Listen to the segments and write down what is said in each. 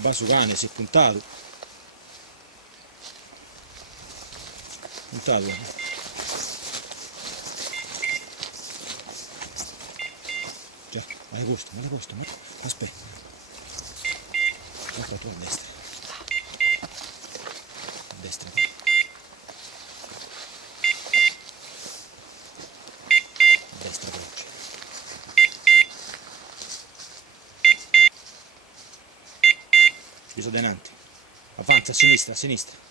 Basugane si è puntato. Già, hai posto, aspetta. Ecco tu a destra. A destra tu. A destra veloce. Chiuso davanti. Avanza a sinistra, a sinistra.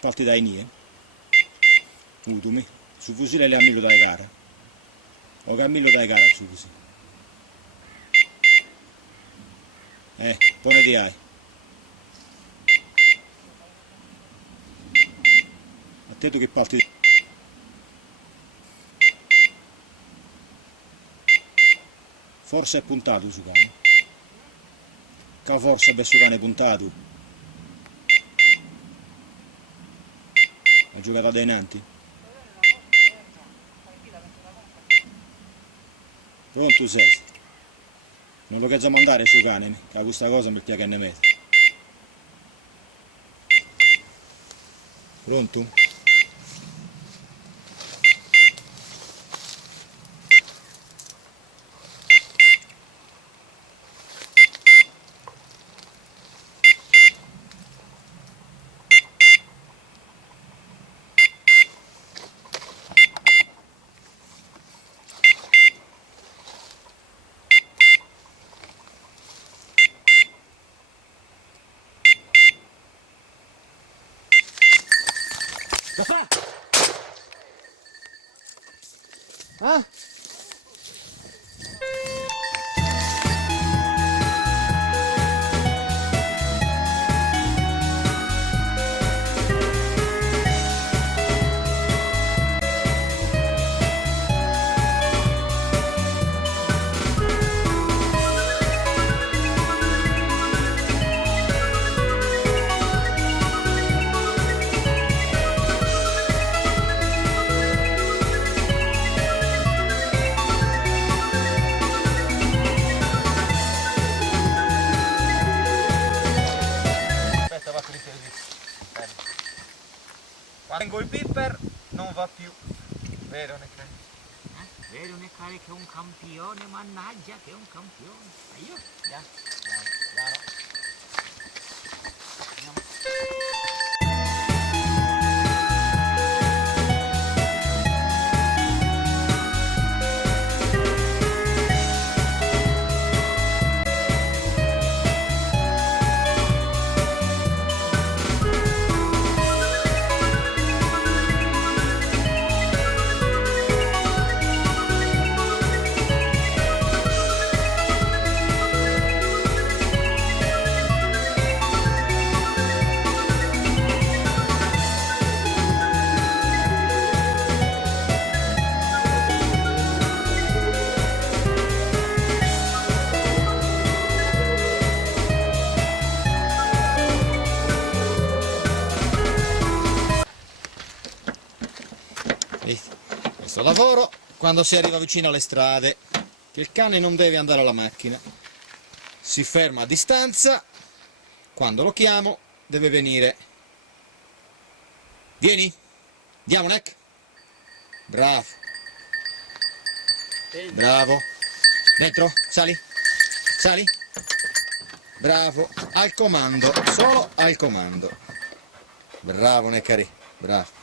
Parti dai nie. Udumi. Su fucile le ammillo dai gara. O cammillo dai gara su fucile. Pone di hai. A te tu che parti. Forse è puntato su cane. Che forse è su cane puntato. Ha giocato dai nanti? Pronto sei? Non lo chiediamo andare su cane, che questa cosa mi piace che ne mette. Pronto? Ah? Quando il piper non va più, vero Necari? Vero Necari che è un campione, mannaggia che è un campione. Io? Già. Questo lavoro quando si arriva vicino alle strade, che il cane non deve andare alla macchina, si ferma a distanza, quando lo chiamo deve venire. Vieni, andiamo Neck, bravo, bravo, dentro, sali, bravo, al comando, solo al comando, bravo Neccari, bravo.